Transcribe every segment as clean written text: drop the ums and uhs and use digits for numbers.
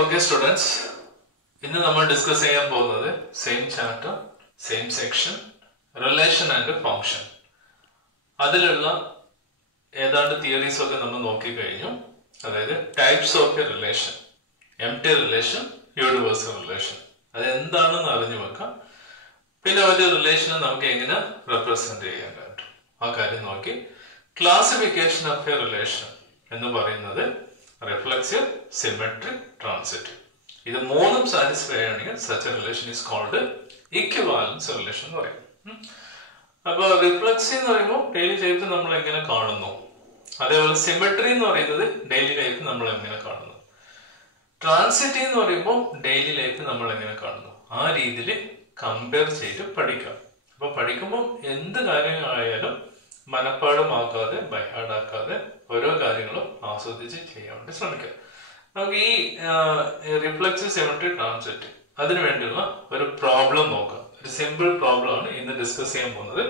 Okay, students. In the number discuss same chapter, same section, relation and function. Adilalla ഏതാണ്ട് theories ഒക്കെ നമ്മൾ നോക്കി കഴിഞ്ഞു. അതായത് types of a relation, empty relation, universal relation. അത് എന്താണെന്ന് അറിഞ്ഞു വെക്കാം. പിന്നെ ഒരു റിലേഷനെ നമുക്ക് എങ്ങനെ റെപ്രസെന്റ് ചെയ്യാൻ പറ്റും ആ കാര്യം നോക്കി. ക്ലാസിഫിക്കേഷൻ ഓഫ് എ റിലേഷൻ എന്ന് പറയുന്നത് റിഫ്ലെക്സീവ്, സിമെട്രിക്, ട്രാൻസിറ്റീവ്. ഇത് മൂന്നും സാറ്റിസ്ഫൈ ആണെങ്കിൽ such a relation is called equivalence relation എന്ന് പറയും. അപ്പോൾ റിഫ്ലെക്സീവ് എന്ന് പറയുമ്പോൾ ഡെയിലി ലൈഫ് നമ്മൾ എങ്ങനെ കാണുന്നു, അതേപോലെ സിമെട്രി എന്ന് പറയുന്നത് ഡെയിലി ലൈഫ് നമ്മൾ എങ്ങനെ കാണുന്നു, ട്രാൻസിറ്റീവ് എന്ന് പറയുമ്പോൾ ഡെയിലി ലൈഫ് നമ്മൾ എങ്ങനെ കാണുന്നു, ആ രീതിയിൽ കമ്പയർ ചെയ്ത് പഠിക്കാം. അപ്പൊ പഠിക്കുമ്പോൾ എന്ത് കാര്യങ്ങളായാലും മനപ്പാടമാക്കാതെ ബൈഹാർഡാക്കാതെ ഓരോ കാര്യങ്ങളും ആസ്വദിച്ച് ചെയ്യാൻ വേണ്ടി ശ്രമിക്കാം. നമുക്ക് ഈ റിഫ്ലെക്സീവ്, സിമെട്രി, ട്രാൻസിറ്റീവ് അതിനു വേണ്ടിയുള്ള ഒരു പ്രോബ്ലം നോക്കാം. ഒരു സിമ്പിൾ പ്രോബ്ലം ആണ് ഇന്ന് ഡിസ്കസ് ചെയ്യാൻ പോകുന്നത്.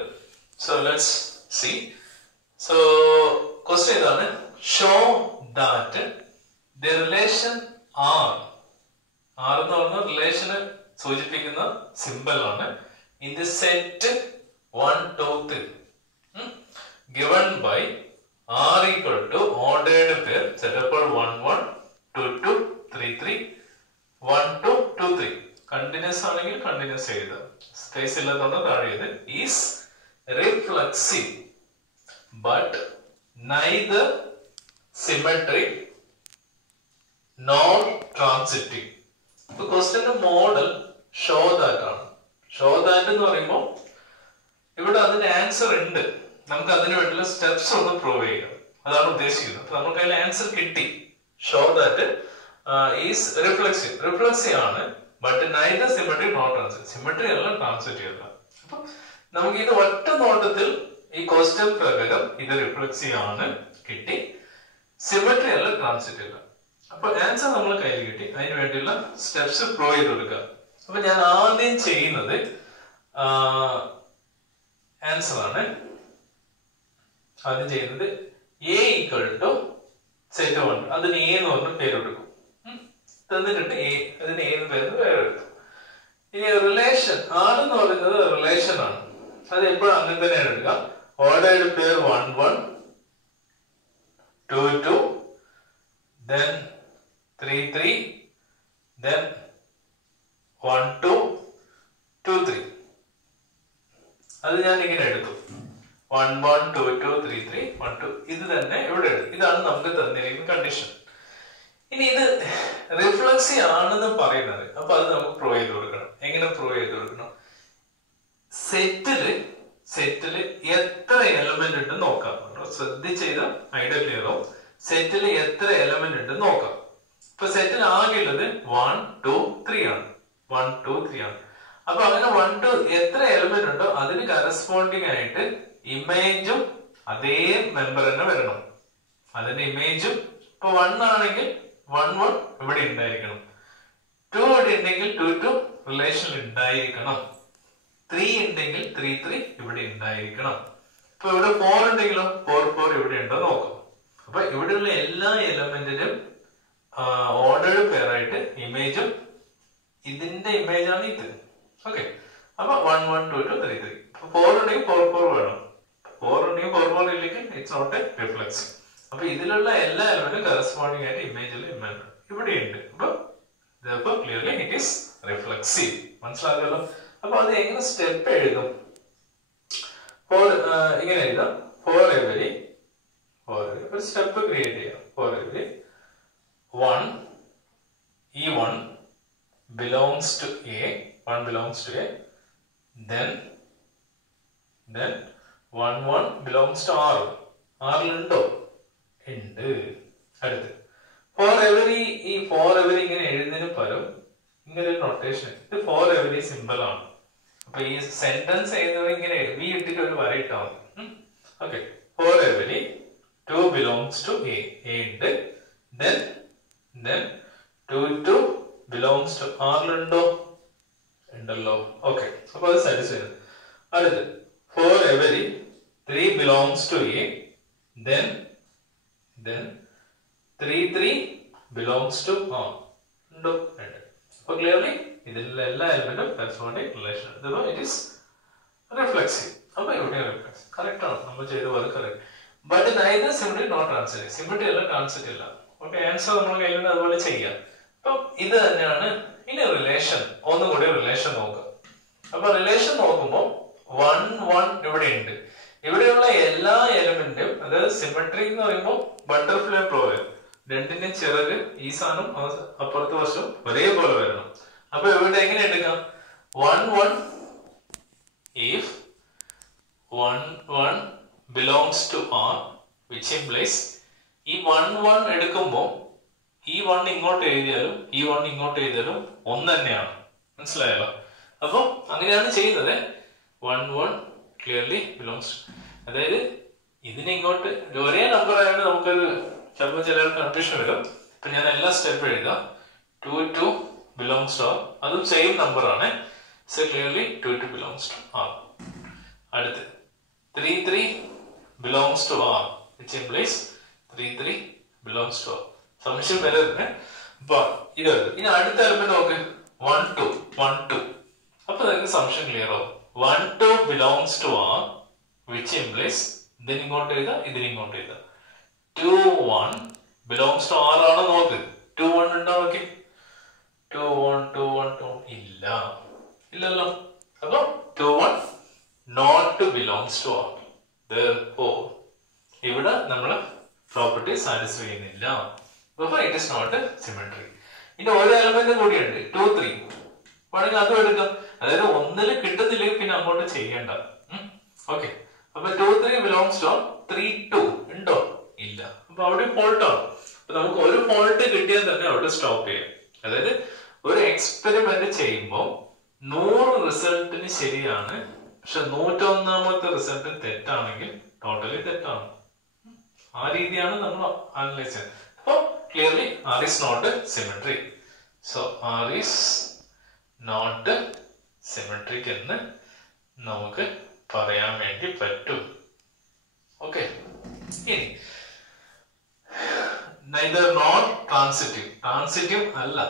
So let's see. So question ഇതാണ്: show that the relation R എന്ന് പറഞ്ഞ റിലേഷന് സൂചിപ്പിക്കുന്ന സിമ്പിൾ ആണ്. In the set 1, 2, 3 given by r equal to ordered pair set up for 1, 1, 2, 2, 3, 3, 1, 2, 2, 3. Continuous ആണെങ്കിൽ കണ്ടിന്യൂസ് എഴുതാം, സ്പേസ് ഇല്ലാത്തതുകൊണ്ട് താഴെ എഴുതി. Is reflexive but neither symmetric nor transitive. ഇപ്പൊ ക്വസ്റ്റ്യന്റെ മോഡൽ ഷോ ദാറ്റ് ആണ്. ഷോ ദാറ്റ് എന്ന് പറയുമ്പോൾ ഇവിടെ അതിന്റെ ആൻസർ ഉണ്ട്, നമുക്ക് അതിന് വേണ്ടിയുള്ള സ്റ്റെപ്സ് ഒന്ന് പ്രൂവ് ചെയ്യാം, അതാണ് ഉദ്ദേശിക്കുന്നത്. അപ്പൊ നമുക്ക് അതിൽ ആൻസർ കിട്ടി. Show that is reflexive, reflexive ആണ്, but neither symmetric nor transitive. Symmetry അല്ല, ട്രാൻസിറ്റീവ് അല്ല. അപ്പൊ നമുക്ക് ഇത് ഒറ്റ നോട്ടത്തിൽ ഈ ക്വസ്റ്റ്യൻ പ്രകാരം ഇത് റിഫ്ലെക്സീവ് ആണ് കിട്ടി, സിമെട്രി അല്ല, ട്രാൻസിറ്റീവ് അല്ല. അപ്പൊ ആൻസർ നമ്മൾ കയ്യിൽ കിട്ടി. അതിന് വേണ്ടിയുള്ള സ്റ്റെപ്സ് പ്രൂവ് ചെയ്ത് കൊടുക്കുക. അപ്പൊ ഞാൻ ആദ്യം ചെയ്യുന്നത് ആൻസർ ആണ്. ആദ്യം ചെയ്യുന്നത് എ ഈക്വൽ ടു സെറ്റ് 1, അതിന് എ എന്ന് പറഞ്ഞ പേര് കൊടുക്കും. തന്നിട്ടുണ്ട് എ, അതിന് എ എന്ന് പേര് എടുക്കും. ഇനി റിലേഷൻ ആർ എന്ന് പറയുന്നത് റിലേഷൻ ആണ്. അത് എപ്പോഴും അങ്ങനെ തന്നെയാണ് എടുക്കുക. ഓർഡേർഡ് പേർ 1, 1, 2, 2, then 3, 3, then 1, 2, 2, 3. അത് ഞാൻ ഇങ്ങനെ എടുത്തു. 1, 1, 2, 2, 3, 3, 1, 2. ഇത് തന്നെ ഇവിടെ എടുത്തു. ഇതാണ് നമുക്ക് തന്നിരിക്കുന്ന കണ്ടീഷൻ. ഇനി ഇത് റിഫ്ലെക്സീവ് ആണെന്ന് പറയുന്നത്, അപ്പൊ അത് നമുക്ക് പ്രൂവ് ചെയ്ത് കൊടുക്കണം. എങ്ങനെ പ്രൂവ് ചെയ്ത് കൊടുക്കണം? സെറ്റില് എത്ര എലമെന്റ് ഉണ്ട് നോക്കാം. ശ്രദ്ധിച്ച് ചെയ്ത ഐഡിയ ക്ലിയർ ആവും. സെറ്റിൽ എത്ര എലമെന്റ് ഉണ്ട് നോക്കാം. ഇപ്പൊ സെറ്റിൽ ആകെ ഉള്ളത് 1, 2, 3 ആണ്. 1, 2, 3 ആണ്. അപ്പൊ അങ്ങനെ 1, 2 എത്ര എലമെന്റ് ഉണ്ടോ അതിന് കറസ്പോണ്ടിങ് ആയിട്ട് ഇമേജും അതേ മെമ്പർ തന്നെ വരണം. അതിന്റെ ഇമേജും ഇപ്പൊ 1 ആണെങ്കിൽ 1, 1 ഇവിടെ ഉണ്ടായിരിക്കണം. 2 ഇവിടെ ഉണ്ടെങ്കിൽ 2, 2 റിലേഷനിൽ ഉണ്ടായിരിക്കണം. 3 ഉണ്ടെങ്കിൽ 3, 3 ഇവിടെ ഉണ്ടായിരിക്കണം. ഇപ്പൊ ഇവിടെ 4 ഉണ്ടെങ്കിലോ 4, 4 ഇവിടെ ഉണ്ടോ നോക്കാം. അപ്പൊ ഇവിടെയുള്ള എല്ലാ എലമെന്റിനും ഓർഡേർഡ് പെയർ ആയിട്ട് ഇമേജും ഇതിന്റെ ഇമേജ് ആണ് ഇത്. ഓക്കെ, അപ്പൊ 1, 1, 2, 2, 3, 3. 4 ഉണ്ടെങ്കിൽ 4, 4 വേണം. 4 ഉണ്ടെങ്കിൽ 4, 4 ഇല്ലെങ്കിൽ ഇറ്റ്സ് നോട്ട് എ റിഫ്ലെക്സ്. അപ്പൊ ഇതിലുള്ള എല്ലാ എലമെന്റും കറസ്പോണ്ടിങ് ആയിട്ട് ഇമേജിൽ ഇമേജ് ഇവിടെ ഉണ്ട്. അപ്പൊ ക്ലിയർലി ഇറ്റ് ഈസ് റിഫ്ലെക്സീവ്. മനസ്സിലാകല്ലോ? അപ്പൊ അത് എങ്ങനെ സ്റ്റെപ്പ് എഴുതും? ഇങ്ങനെ എഴുതാം. ഫോർ എവരി ഒരു സ്റ്റെപ്പ് ക്രിയേറ്റ് ചെയ്യാം. ഫോർ എവരി 1, ഈ 1 belongs to A, 1 belongs to A, then 1, 1 belongs to R. R ഉണ്ടോ? ഉണ്ട്. അടുത്ത് ഫോർ എവരി. ഈ ഫോർ എവരി ഇങ്ങനെ എഴുതുന്നതിന് പകരം ഇങ്ങനെ ഒരു നൊട്ടേഷൻ, ഇത് ഫോർ എവരി സിമ്പിൾ ആണ്. അപ്പൊ ഈ സെന്റൻസ് എഴുതുന്നത് ഇങ്ങനെ വി ഇട്ടിട്ട് ഒരു വര ഇട്ടാൽ മതി. Okay, for every 2 belongs to A, A ഉണ്ട്. then 2, 2 belongs to R ഉണ്ടോ? ഉണ്ടല്ലോ. ഓക്കെ, അപ്പൊ അത് സാറ്റിസ്ഫൈ. അടുത്ത് for every 3 belongs to A, then 3, 3 belongs to ഉണ്ടോ? ഉണ്ട്. അപ്പൊ ക്ലിയർലി ഇതിലുള്ള എല്ലാ എലമെന്റും കറസ്പോണ്ടിങ് റിലേഷൻ. ഇതിപ്പോ ഇറ്റ് ഈസ് റിഫ്ലെക്സീവ്. അപ്പൊ ഇവിടെ റിഫ്ലെക്സ് കറക്റ്റ് ആണ്, നമ്മൾ ചെയ്ത പോലെ correct. But neither symmetry not transitive. Symmetry അല്ല, ട്രാൻസിറ്റീവ് അല്ല. ഓക്കെ, ആൻസർ നമ്മുടെ കയ്യിലുണ്ട്, അതുപോലെ ചെയ്യാം. അപ്പം ഇത് തന്നെയാണ്. ഇനി റിലേഷൻ, ഒന്നുകൂടി റിലേഷൻ നോക്കുക. അപ്പൊ റിലേഷൻ നോക്കുമ്പോൾ 1 1 ഇവിടെ ഉണ്ട്. ഇവിടെയുള്ള എല്ലാ എലമെന്റും, അതായത് സിമെട്രി എന്ന് പറയുമ്പോൾ ബട്ടർഫ്ലൈ പോലെ രണ്ടിന്റെ ചിറക് ഈ സാധനം അപ്പുറത്തെ വശം ഒരേപോലെ വരണം. അപ്പൊ ഇവിടെ എങ്ങനെ എടുക്കാം? 1 1 if 1 1 belongs to R, which implies ഈ 1 1 എടുക്കുമ്പോൾ ഈ 1 ഇങ്ങോട്ട് എഴുതിയാലും ഈ 1 ഇങ്ങോട്ട് എഴുതിയാലും ഒന്ന് തന്നെയാണ്. മനസ്സിലായല്ലോ? അപ്പൊ അങ്ങനെയാണ് ചെയ്യുന്നത്. 1 1 ക്ലിയർലി ബിലോങ്സ്, അതായത് ഇതിന് ഇങ്ങോട്ട് ഒരേ നമ്പർ ആയതുകൊണ്ട് നമുക്കൊരു ചിലപ്പോൾ ചില കൺഫ്യൂഷൻ വരും. ഇപ്പൊ ഞാൻ എല്ലാ സ്റ്റെപ്പ് എഴുതാം. 2 2 belongs to R, അതും സെയിം നമ്പർ ആണ്. So clearly 2 2 belongs to R. അടുത്ത് 3 3 belongs to R, which implies 3 3 belongs to R. സംശയം വരരുത്. അപ്പൊ ഇത് ഇനി അടുത്ത എലമെന്റ് നോക്ക്. 1 2 1 2. അപ്പൊ നിങ്ങൾക്ക് സംശയം ക്ലിയർ ആവും. 1 2 belongs to R, which implies ഇതിന് ഇങ്ങോട്ട് എഴുതാം, ഇതിന് ഇങ്ങോട്ട് എഴുതാം. 2 1 belongs to R ആണ്. നോക്ക്, 2 1 ഉണ്ടോ? നോക്കി, 2 1 2 1 2 ഇല്ല, ഇല്ലല്ലോ. അപ്പൊ 2 1 not belongs to R. Therefore ഇവിടെ നമ്മള് പ്രോപ്പർട്ടി സാറ്റിസ്ഫൈ ചെയ്യുന്നില്ല. It is not a symmetry. ഇനി ഒരു എലമെന്റ് കൂടിയുണ്ട്, 2 3. വേണമെങ്കിൽ അതും എടുക്കാം. അതായത് ഒന്നില് കിട്ടുന്നില്ലെങ്കിൽ പിന്നെ അങ്ങോട്ട് ചെയ്യേണ്ട. ഓക്കെ, അപ്പൊ 2 3 belongs to 3 2 ഉണ്ടോ? ഇല്ല. അപ്പൊ അവിടെ ഫോൾട്ട് ആണ്. അപ്പൊ നമുക്ക് ഒരു ഫോൾട്ട് കിട്ടിയാൽ തന്നെ അവിടെ സ്റ്റോപ്പ് ചെയ്യാം. അതായത് ഒരു എക്സ്പെരിമെന്റ് ചെയ്യുമ്പോൾ 100 റിസൾട്ടിന് ശരിയാണ്, പക്ഷെ 101ാമത്തെ റിസൾട്ട് തെറ്റാണെങ്കിൽ ടോട്ടലി തെറ്റാണ്. ആ രീതിയാണ് നമ്മൾ അനലൈസ് ചെയ്യുന്നത്. അപ്പൊ clearly R is not symmetric. So R is not symmetric എന്ന് നമുക്ക് പറയാൻ വേണ്ടി പറ്റും. ഓക്കെ, ഇനി neither not transitive. ട്രാൻസിറ്റീവ് അല്ല.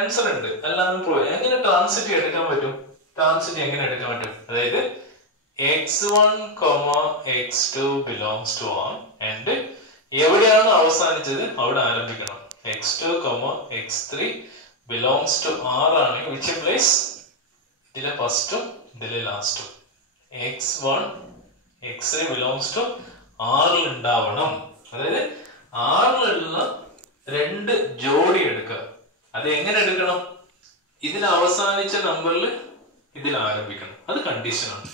ആൻസർ ഉണ്ട്, എല്ലാം പ്രൂവ്. എങ്ങനെ ട്രാൻസിറ്റീവ് എടുക്കാൻ പറ്റും? ട്രാൻസിറ്റീവ് എങ്ങനെ എടുക്കാൻ പറ്റും? അതായത് x1, x2 belongs to R and എവിടെയാണ് അവസാനിച്ചത് അവിടെ ആരംഭിക്കണം. x2, x3 belongs to R ആണ്, which implies ഇതിലെ ഫസ്റ്റും ഇതിലെ ലാസ്റ്റും. x1 x3 belongs to R ഉണ്ടാവണം. അതായത് ആറിലുള്ള രണ്ട് ജോഡി എടുക്കുക. അത് എങ്ങനെ എടുക്കണം? ഇതിൽ അവസാനിച്ച നമ്പറിൽ ഇതിൽ ആരംഭിക്കണം. അത് കണ്ടീഷനാണ്.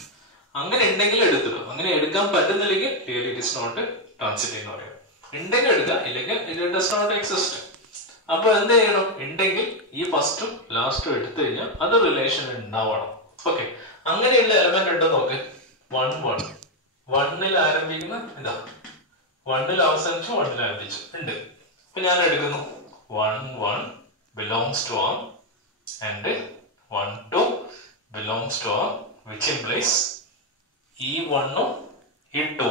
അങ്ങനെ ഉണ്ടെങ്കിൽ എടുത്തിടും. അങ്ങനെ എടുക്കാൻ പറ്റുന്നില്ലെങ്കിൽ really it is not transitive എന്ന് പറയാം. ഉണ്ടെങ്കിൽ എടുക്കാം, ഇല്ലെങ്കിൽ ഇറ്റ് ഡസ് നോട്ട് എക്സിസ്റ്റ്. അപ്പൊ എന്ത് ചെയ്യണം? ഉണ്ടെങ്കിൽ ഈ ഫസ്റ്റും ലാസ്റ്റും എടുത്തു കഴിഞ്ഞാൽ അത് റിലേഷൻ ഉണ്ടാവണം. ഓക്കെ, അങ്ങനെയുള്ള എലമെന്റ് ഉണ്ടോ നോക്ക്. 1 1 1ൽ ആരംഭിക്കുന്ന ഇതാ, 1ൽ അവസാനിച്ചു 1ൽ ആരംഭിച്ചു ഉണ്ട്. അപ്പൊ ഞാൻ എടുക്കുന്നു 1 1 belongs to R and 1 2 belongs to R, which implies ഈ 1ഉം ഈ 2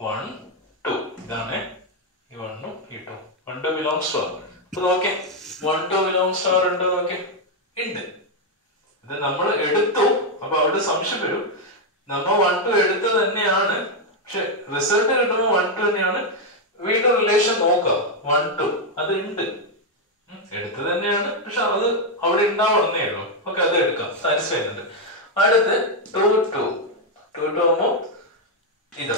1 2 ഇതാണ് ഈ 1ഉം ഈ 2 1 2 belongs to R. അപ്പൊ നോക്കേ 1 2 belongs to R ഉണ്ട്. നോക്കേ ഉണ്ട്. ഇത് നമ്മൾ എടുത്തു. അപ്പൊ അവിടെ സംശയം വരും, നമ്മൾ 1 2 എടുത്ത് തന്നെയാണ്, പക്ഷെ റിസൾട്ട് കിട്ടുമ്പോൾ 1 2 തന്നെയാണ്. വീണ്ടും റിലേഷൻ നോക്കുക. 1 2 അത് ഉണ്ട്, എടുത്ത് തന്നെയാണ്, പക്ഷെ അത് അവിടെ ഉണ്ടാവണമെന്നേ ഉള്ളൂ. ഓക്കെ, അത് എടുക്കാം, സാറ്റിസ്ഫൈ ചെയ്യുന്നുണ്ട്. അടുത്ത് 2 2 2 2 ആകുമ്പോ ഇത്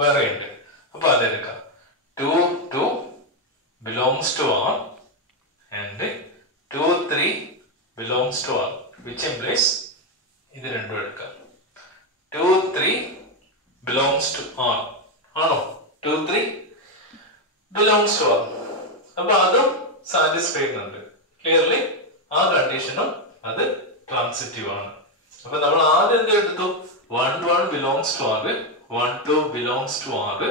വേറെ ഉണ്ട്. അപ്പൊ അതെടുക്കാം. 2 2 belongs to R and 2 3 belongs to R, which implies ഇത് രണ്ടും എടുക്കാം. 2 3 belongs to R ആണോ? 2 3 belongs to R. അപ്പൊ അതും സാറ്റിസ്ഫൈ ചെയ്യുന്നുണ്ട്. ക്ലിയർലി ആ കണ്ടീഷനും അത് ട്രാൻസിറ്റീവ് ആണ്. അപ്പൊ നമ്മൾ ആദ്യം എന്ത് എടുത്തു? 1 1 belongs to R, 1 2 belongs to R.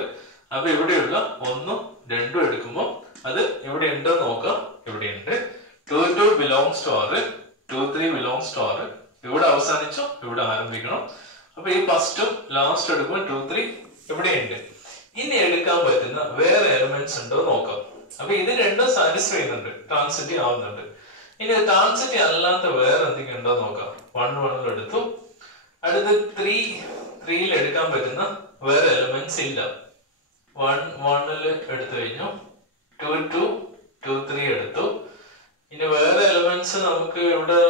അപ്പൊ ഇവിടെയുള്ള 1ഉം 2ഉം എടുക്കുമ്പോൾ അത് ഇവിടെ ഉണ്ടോ നോക്കാം. ഇവിടെ ഉണ്ട്. 2 2 belongs to R, 2 3 belongs to R. ഇവിടെ അവസാനിച്ചോ ഇവിടെ ആരംഭിക്കണം. അപ്പൊ ഈ ഫസ്റ്റും ലാസ്റ്റ് എടുക്കുമ്പോൾ 2 3 ഇവിടെ ഉണ്ട്. ഇനി എടുക്കാൻ പറ്റുന്ന വേറെ എലമെന്റ്സ് ഉണ്ടോ നോക്കാം. അപ്പൊ ഇത് രണ്ടും സാറ്റിസ്ഫൈ ചെയ്യുന്നുണ്ട്, ട്രാൻസിറ്റീവ് ആവുന്നുണ്ട്. ഇനി ട്രാൻസിറ്റീവ് അല്ലാത്ത വേറെ എന്തെങ്കിലും ഉണ്ടോ നോക്കാം. 1 1 എടുത്തു. അടുത്ത് 3 എടുക്കാൻ പറ്റുന്ന വേറെ എലമെന്റ്സ് ഇല്ല. 1 1 എടുത്തു കഴിഞ്ഞു. 2 2 2 3 എടുത്തു. ഇനി വേറെ എലമെന്റ്സ് നമുക്ക് ഇവിടെ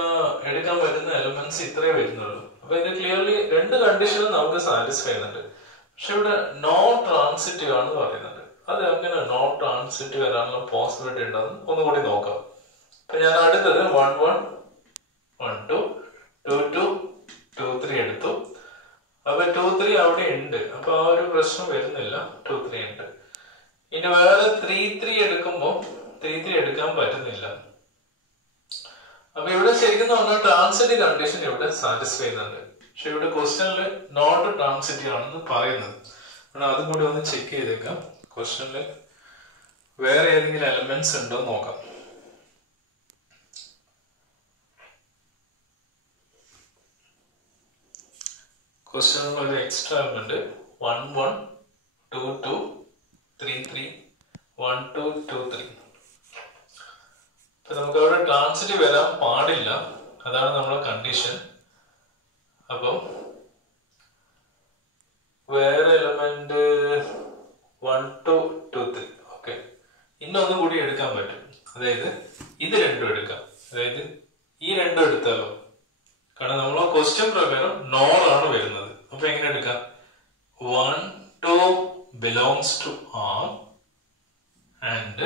എടുക്കാൻ പറ്റുന്ന എലമെന്റ്സ് ഇത്രേ വരുന്നുള്ളൂ. അപ്പൊ ഇത് ക്ലിയർലി രണ്ട് കണ്ടീഷനും നമുക്ക് സാറ്റിസ്ഫൈ ചെയ്യുന്നുണ്ട്. പക്ഷെ ഇവിടെ നോ ട്രാൻസിറ്റീവ് ആണെന്ന് പറയുന്നുണ്ട്. അത് എങ്ങനെ നോ ട്രാൻസിറ്റീവ് വരാനുള്ള പോസിബിലിറ്റി ഉണ്ടെന്ന് ഒന്നുകൂടി നോക്കാം. അപ്പൊ ഞാൻ അടുത്തത് 1 1 1 2 2 2 2 3 എടുത്തു. അപ്പൊ 2 3 അവിടെ ഉണ്ട്. അപ്പൊ ആ ഒരു പ്രശ്നം വരുന്നില്ല. 2 3 ഉണ്ട്. ഇനി വേറെ 3 3 എടുക്കുമ്പോ 3 3 എടുക്കാൻ പറ്റുന്നില്ല. അപ്പൊ ഇവിടെ ശരിക്കും പറഞ്ഞാൽ ട്രാൻസിറ്റീവ് കണ്ടീഷൻ ഇവിടെ സാറ്റിസ്ഫൈ ചെയ്യുന്നുണ്ട്. പക്ഷെ ഇവിടെ ക്വസ്റ്റ്യനിൽ നോട്ട് ട്രാൻസിറ്റീവ് ആണെന്ന് പറയുന്നത്. അതും കൂടി ഒന്ന് ചെക്ക് ചെയ്തേക്കാം. ക്വസ്റ്റ്യനിൽ വേറെ ഏതെങ്കിലും എലമെന്റ്സ് ഉണ്ടോ നോക്കാം. ക്വസ്റ്റ്യനിൽ ഒരു എക്സ്ട്രാ എലമെന്റ് 1 1 2 2 3 3 1 2 2 3. നമുക്ക് അവിടെ ട്രാൻസിറ്റീവ് വരാൻ പാടില്ല. അതാണ് നമ്മുടെ കണ്ടീഷൻ. അപ്പൊ വേറെ എലമെന്റ് 1 2 2 3. ഓക്കെ, ഇന്നൊന്നും കൂടി എടുക്കാൻ പറ്റും. അതായത് ഇത് രണ്ടും എടുക്കാം. അതായത് ഈ രണ്ടും എടുത്താലോ, കാരണം നമ്മൾ ക്വസ്റ്റ്യൻ പ്രകാരം നോർ ആണ് വരുന്നത്. അപ്പൊ എങ്ങനെ എടുക്കാം? 1 2 belongs to R and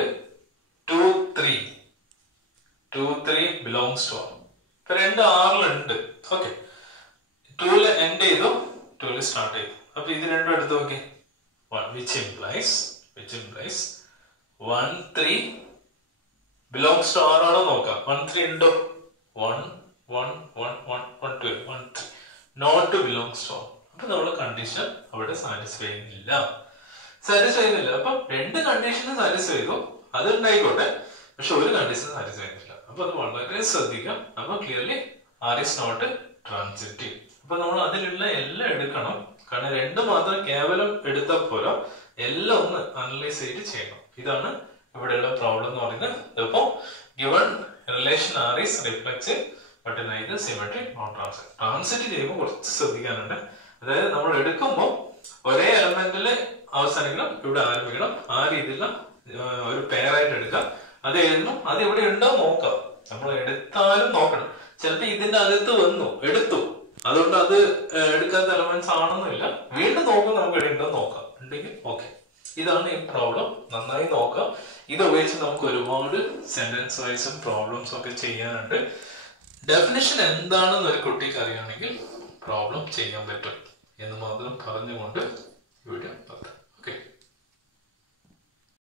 2 3 2 3 belongs to R. ഇപ്പൊ രണ്ട് ആറിലുണ്ട്. ഓക്കെ, 2 എൻഡ് ചെയ്തു, 2 സ്റ്റാർട്ട് ചെയ്തു. അപ്പൊ ഇത് രണ്ടും എടുത്ത് നോക്കി. which implies 1 3 belongs to R ആണോ നോക്കാം. 1 3 ഉണ്ടോ? 1 1 1 1 1 2 1 3 not belongs to R. അപ്പൊ നമ്മളെ കണ്ടീഷൻ അവിടെ സാറ്റിസ്ഫൈ ചെയ്യുന്നില്ല. അപ്പൊ രണ്ട് കണ്ടീഷനും സാറ്റിസ്ഫൈ ചെയ്തു, അത് ഉണ്ടായിക്കോട്ടെ. പക്ഷെ ഒരു കണ്ടീഷൻ സാറ്റിസ്ഫൈ ചെയ്യുന്നില്ല. അപ്പൊ അത് വളരെ ശ്രദ്ധിക്കാം. അപ്പൊ clearly R is not transitive. അപ്പൊ നമ്മൾ അതിലുള്ള എല്ലാം എടുക്കണം. കാരണം രണ്ട് മാത്രം കേവലം എടുത്താൽ പോരാ, എല്ലാം ഒന്ന് അനലൈസ് ചെയ്ത് ചെയ്യണം. ഇതാണ് ഇവിടെയുള്ള പ്രോബ്ലം എന്ന് പറയുന്നത്. അപ്പോ given relation R is reflexive but neither symmetric not transitive. Transitive ചെയ്യുമ്പോൾ കുറച്ച് ശ്രദ്ധിക്കാനുണ്ട്. അതായത് നമ്മൾ എടുക്കുമ്പോൾ ഒരേ എലമെന്റില് അവസാനിക്കണം, ഇവിടെ ആരംഭിക്കണം. ആ രീതിയിലുള്ള ഒരു പെയറായിട്ട് എടുക്കാം. അത് എഴുതുന്നു, അത് ഇവിടെ ഉണ്ടോ നോക്കാം. നമ്മൾ എടുത്താലും നോക്കണം. ചിലപ്പോ ഇതിന്റെ അകത്ത് വന്നു എടുത്തു, അതുകൊണ്ട് അത് എടുക്കാത്ത എലമെന്റ്സ് ആണെന്നില്ല. വീണ്ടും നോക്കും, നമുക്ക് ഇവിടെ ഉണ്ടോ നോക്കാം. ഉണ്ടെങ്കിൽ ഓക്കെ. ഇതാണ് ഈ പ്രോബ്ലം. നന്നായി നോക്കാം. ഇത് ഉപയോഗിച്ച് നമുക്ക് ഒരുപാട് സെന്റൻസ് വൈസും പ്രോബ്ലംസും ഒക്കെ ചെയ്യാനുണ്ട്. ഡെഫിനിഷൻ എന്താണെന്ന് ഒരു കുട്ടിക്ക് അറിയുകയാണെങ്കിൽ പ്രോബ്ലം ചെയ്യാൻ പറ്റും എന്ന് മാത്രം പറഞ്ഞുകൊണ്ട്